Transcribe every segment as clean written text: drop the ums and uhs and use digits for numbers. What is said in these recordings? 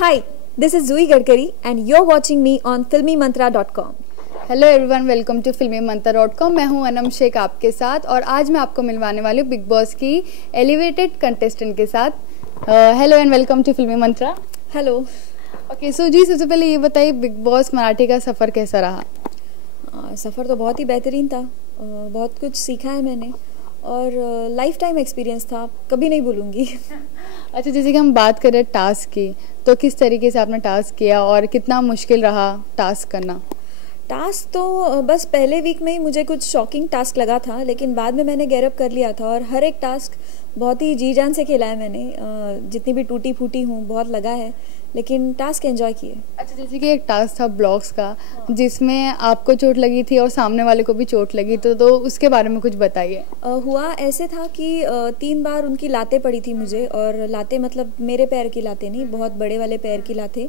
Hi, this is Zui Gadkari and you're watching me on filmymantra.com. Hello everyone, welcome to filmymantra.com। मैं हूं अनम शेख आपके साथ और आज मैं आपको मिलवाने वाली हूं बिग बॉस की एलिवेटेड कंटेस्टेंट के साथ। हेलो एंड वेलकम टू फिल्मी मंत्रा। हेलो। ओके सो जी, सबसे पहले ये बताइए बिग बॉस मराठी का सफ़र कैसा रहा? सफ़र तो बहुत ही बेहतरीन था। बहुत कुछ सीखा है मैंने और लाइफ टाइम एक्सपीरियंस था, कभी नहीं भूलूंगी। अच्छा, जैसे कि हम बात करें टास्क की, तो किस तरीके से आपने टास्क किया और कितना मुश्किल रहा टास्क करना? टास्क तो बस पहले वीक में ही मुझे कुछ शॉकिंग टास्क लगा था, लेकिन बाद में मैंने गैरअप कर लिया था और हर एक टास्क बहुत ही जी जान से खेला है मैंने। जितनी भी टूटी फूटी हूँ बहुत लगा है, लेकिन टास्क एंजॉय किए। अच्छा, जैसे कि एक टास्क था ब्लॉग्स का जिसमें आपको चोट लगी थी और सामने वाले को भी चोट लगी, तो उसके बारे में कुछ बताइए। हुआ ऐसे था कि 3 बार उनकी लातें पड़ी थी मुझे, और लातें मतलब मेरे पैर की लातें नहीं, बहुत बड़े वाले पैर की लातें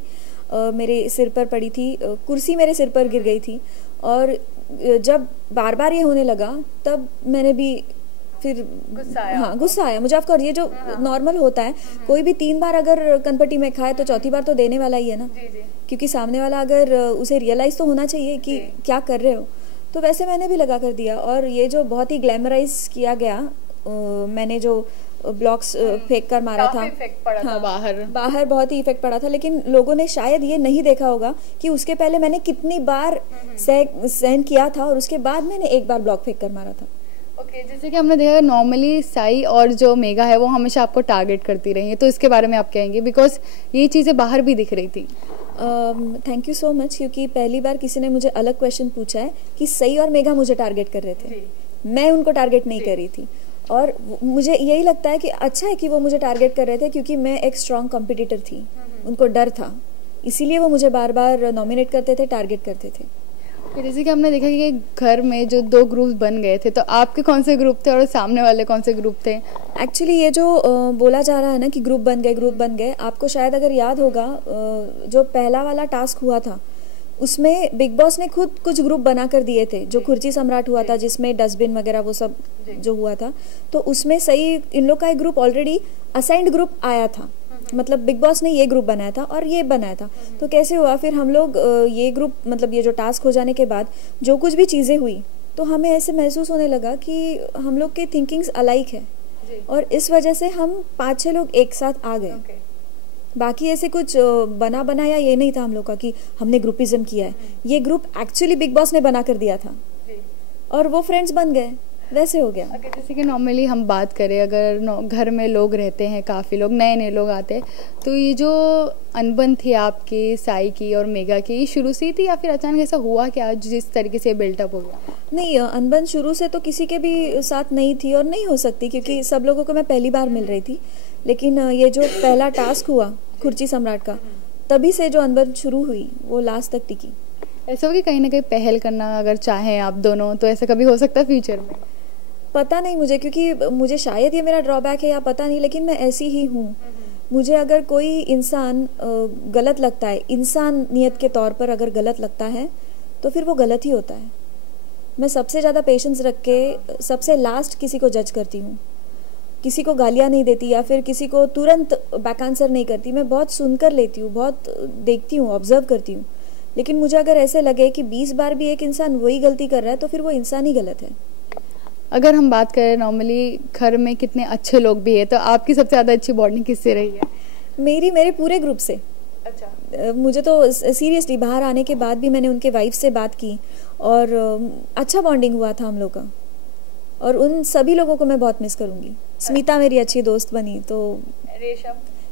मेरे सिर पर पड़ी थी। कुर्सी मेरे सिर पर गिर गई थी और जब बार बार ये होने लगा तब मैंने भी फिर गुस्सा आया। हाँ, गुस्सा आया मुझे। ऑफकोर्स ये जो नॉर्मल होता है, कोई भी 3 बार अगर कनपट्टी में खाए तो चौथी बार तो देने वाला ही है ना। क्योंकि सामने वाला अगर उसे रियलाइज तो होना चाहिए कि क्या कर रहे हो, तो वैसे मैंने भी लगा कर दिया। और ये जो बहुत ही ग्लैमराइज किया गया, मैंने जो ब्लॉक्स फेंक कर मारा था, इफेक्ट पड़ा था बाहर बहुत ही इफेक्ट पड़ा था। लेकिन लोगों ने शायद ये नहीं देखा होगा कि उसके पहले मैंने कितनी बार सहन किया था और उसके बाद मैंने एक बार ब्लॉक फेंक कर मारा था। ओके, जैसे कि हमने देखा नॉर्मली साई और जो मेगा है वो हमेशा आपको टारगेट करती रही है, तो इसके बारे में आप कहेंगे? बिकॉज ये चीज़ें बाहर भी दिख रही थी। थैंक यू सो मच, क्योंकि पहली बार किसी ने मुझे अलग क्वेश्चन पूछा है कि सई और मेगा मुझे टारगेट कर रहे थे, मैं उनको टारगेट नहीं कर रही थी। और मुझे यही लगता है कि अच्छा है कि वो मुझे टारगेट कर रहे थे, क्योंकि मैं एक स्ट्रॉन्ग कॉम्पिटिटर थी, उनको डर था, इसीलिए वो मुझे बार बार नॉमिनेट करते थे, टारगेट करते थे। फिर जैसे कि हमने देखा कि घर में जो 2 ग्रुप बन गए थे, तो आपके कौन से ग्रुप थे और सामने वाले कौन से ग्रुप थे? एक्चुअली ये जो बोला जा रहा है ना कि ग्रुप बन गए, आपको शायद अगर याद होगा, जो पहला वाला टास्क हुआ था उसमें बिग बॉस ने खुद कुछ ग्रुप बना कर दिए थे। जो खुर्ची सम्राट हुआ था जिसमें डस्टबिन वगैरह वो सब जो हुआ था, तो उसमें सही इन लोग का एक ग्रुप ऑलरेडी असाइंड ग्रुप आया था। मतलब बिग बॉस ने ये ग्रुप बनाया था और ये बनाया था। तो कैसे हुआ फिर हम लोग ये ग्रुप, मतलब ये जो टास्क हो जाने के बाद जो कुछ भी चीज़ें हुई, तो हमें ऐसे महसूस होने लगा कि हम लोग के थिंकिंग्स अलाइक है, और इस वजह से हम 5-6 लोग एक साथ आ गए। बाकी ऐसे कुछ बना बनाया ये नहीं था हम लोग का कि हमने ग्रुपिज्म किया है। ये ग्रुप एक्चुअली बिग बॉस ने बना कर दिया था और वो फ्रेंड्स बन गए, वैसे हो गया। अगर जैसे कि नॉर्मली हम बात करें, अगर घर में लोग रहते हैं, काफ़ी लोग नए लोग आते हैं, तो ये जो अनबन थी आपकी साई की और मेगा की, ये शुरू से ही थी या फिर अचानक ऐसा हुआ क्या जिस तरीके से बिल्टअप हो गया? नहीं, अनबन शुरू से तो किसी के भी साथ नहीं थी और नहीं हो सकती, क्योंकि सब लोगों को मैं पहली बार मिल रही थी। लेकिन ये जो पहला टास्क हुआ खुर्ची सम्राट का, तभी से जो अनबन शुरू हुई वो लास्ट तक टिकी। ऐसा हो कि कहीं ना कहीं पहल करना अगर चाहें आप दोनों, तो ऐसा कभी हो सकता है फ्यूचर में? पता नहीं मुझे, क्योंकि मुझे शायद ये मेरा ड्रॉबैक है या पता नहीं, लेकिन मैं ऐसी ही हूँ। मुझे अगर कोई इंसान गलत लगता है, इंसानियत के तौर पर अगर गलत लगता है, तो फिर वो गलत ही होता है। मैं सबसे ज़्यादा पेशेंस रख के सबसे लास्ट किसी को जज करती हूँ, किसी को गालियाँ नहीं देती या फिर किसी को तुरंत बैक आंसर नहीं करती। मैं बहुत सुनकर लेती हूँ, बहुत देखती हूँ, ऑब्जर्व करती हूँ। लेकिन मुझे अगर ऐसे लगे कि 20 बार भी एक इंसान वही गलती कर रहा है, तो फिर वो इंसान ही गलत है। अगर हम बात करें नॉर्मली घर में कितने अच्छे लोग भी हैं, तो आपकी सबसे ज़्यादा अच्छी बॉन्डिंग किससे रही है? मेरे पूरे ग्रुप से। अच्छा। मुझे तो सीरियसली बाहर आने के बाद भी मैंने उनके वाइफ से बात की और अच्छा बॉन्डिंग हुआ था हम लोग का, और उन सभी लोगों को मैं बहुत मिस करूँगी। स्मिता मेरी अच्छी दोस्त बनी, तो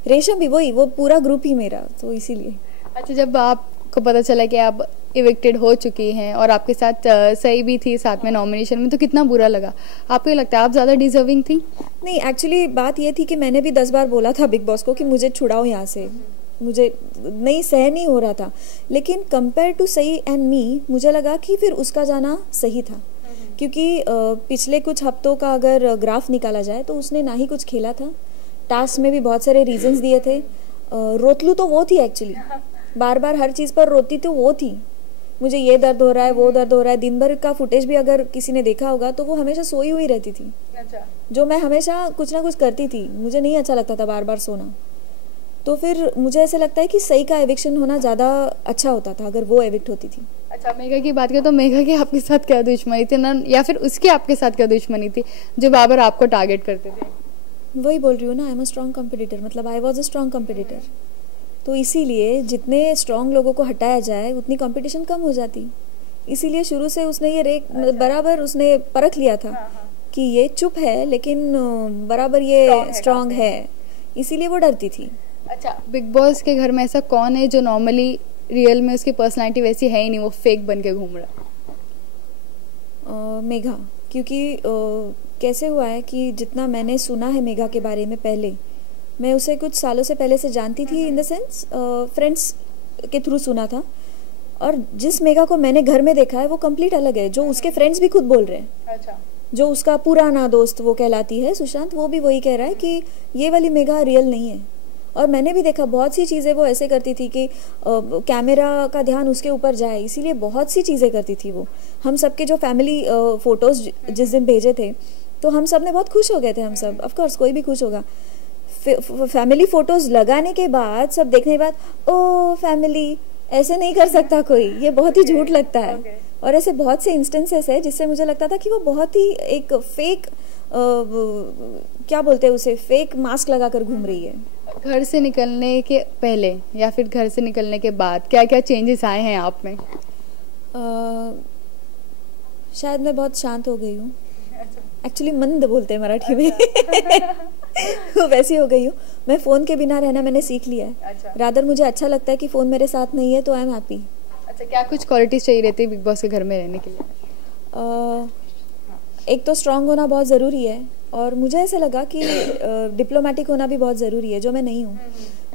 रेशम भी, वही वो पूरा ग्रुप ही मेरा, तो इसीलिए। अच्छा, जब आपको पता चला कि आप इविक्टेड हो चुकी हैं और आपके साथ सही भी थी साथ में नॉमिनेशन में, तो कितना बुरा लगा? आपको ये लगता है आप ज़्यादा डिजर्विंग थी? नहीं, एक्चुअली बात ये थी कि मैंने भी 10 बार बोला था बिग बॉस को कि मुझे छुड़ाओ यहाँ से, मुझे नहीं सहन नहीं हो रहा था। लेकिन compare to Sai and me, मुझे लगा कि फिर उसका जाना सही था, क्योंकि पिछले कुछ हफ्तों का अगर ग्राफ निकाला जाए तो उसने ना ही कुछ खेला था। टास्क में भी बहुत सारे रीजंस दिए थे। रोतलू तो वो थी एक्चुअली, बार बार हर चीज़ पर रोती तो वो थी। मुझे ये दर्द हो रहा है, वो दर्द हो रहा है। दिन भर का फुटेज भी अगर किसी ने देखा होगा तो वो हमेशा सोई हुई रहती थी। अच्छा। जो मैं हमेशा कुछ ना कुछ करती थी, मुझे नहीं अच्छा लगता था बार बार सोना। तो फिर मुझे ऐसा लगता है कि सई का एविक्शन होना ज़्यादा अच्छा होता था अगर वो एविक्ट होती थी। अच्छा, मेघा की बात करें तो मेघा की आपके साथ क्या दुश्मनी थी ना, या फिर उसकी आपके साथ क्या दुश्मनी थी जो बार बार आपको टारगेट करते थे? वही बोल रही हूँ ना, I am a strong competitor, मतलब I was a strong competitor. तो इसीलिए जितने स्ट्रॉन्ग लोगों को हटाया जाए उतनी कंपटीशन कम हो जाती। इसीलिए शुरू से उसने ये रेक बराबर उसने परख लिया था कि ये चुप है लेकिन बराबर ये स्ट्रॉन्ग है, इसीलिए वो डरती थी। अच्छा, बिग बॉस के घर में ऐसा कौन है जो नॉर्मली रियल में उसकी पर्सनालिटी वैसी है ही नहीं, वो फेक बन के घूम रहा है? मेघा, क्योंकि कैसे हुआ है कि जितना मैंने सुना है मेघा के बारे में, पहले मैं उसे कुछ सालों से पहले से जानती थी, इन द सेंस फ्रेंड्स के थ्रू सुना था। और जिस मेघा को मैंने घर में देखा है वो कंप्लीट अलग है, जो उसके फ्रेंड्स भी खुद बोल रहे हैं। अच्छा। जो उसका पुराना दोस्त वो कहलाती है सुशांत, वो भी वही कह रहा है कि ये वाली मेघा रियल नहीं है। और मैंने भी देखा बहुत सी चीज़ें वो ऐसे करती थी कि कैमरा का ध्यान उसके ऊपर जाए, इसीलिए बहुत सी चीज़ें करती थी वो। हम सबके जो फैमिली फ़ोटोज़ जिस दिन भेजे थे तो हम सब ने बहुत खुश हो गए थे, हम सब, ऑफ कोर्स कोई भी खुश होगा। फैमिली फ़ोटोज़ लगाने के बाद, सब देखने के बाद, ओ फैमिली, ऐसे नहीं कर सकता कोई, ये बहुत ही झूठ लगता है। और ऐसे बहुत से इंस्टेंसेस है जिससे मुझे लगता था कि वो बहुत ही एक फेक क्या बोलते हैं उसे, फेक मास्क लगा कर घूम रही है। घर से निकलने के पहले या फिर घर से निकलने के बाद क्या क्या चेंजेस आए हैं आप में? शायद मैं बहुत शांत हो गई हूँ, एक्चुअली मंद बोलते हैं मराठी में। वैसी हो गई हूँ। मैं फ़ोन के बिना रहना मैंने सीख लिया है। अच्छा। रादर मुझे अच्छा लगता है कि फ़ोन मेरे साथ नहीं है तो आई एम हैप्पी। अच्छा, क्या कुछ क्वालिटीज चाहिए रहती है बिग बॉस के घर में रहने के लिए? एक तो स्ट्रांग होना बहुत ज़रूरी है, और मुझे ऐसा लगा कि डिप्लोमेटिक होना भी बहुत ज़रूरी है, जो मैं नहीं हूँ।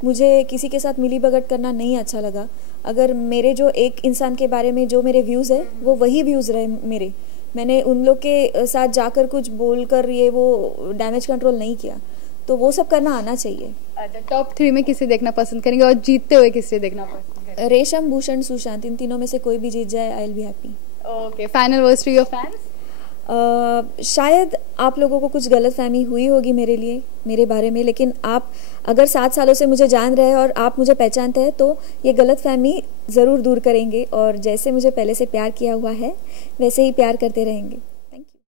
मुझे किसी के साथ मिली भगत करना नहीं अच्छा लगा। अगर मेरे जो एक इंसान के बारे में जो मेरे व्यूज़ है वो वही व्यूज़ रहे मेरे, मैंने उन लोग के साथ जाकर कुछ बोलकर ये वो डैमेज कंट्रोल नहीं किया, तो वो सब करना आना चाहिए। अच्छा, टॉप 3 में किसे देखना पसंद करेंगे और जीतते हुए किसे देखना पसंद करेंगे? रेशम, भूषण, सुशांत, इन तीनों में से कोई भी जीत जाए, I will be happy. Okay, final words to your fans? शायद आप लोगों को कुछ गलतफहमी हुई होगी मेरे लिए, मेरे बारे में, लेकिन आप अगर 7 सालों से मुझे जान रहे हैं और आप मुझे पहचानते हैं तो ये गलतफहमी ज़रूर दूर करेंगे, और जैसे मुझे पहले से प्यार किया हुआ है वैसे ही प्यार करते रहेंगे।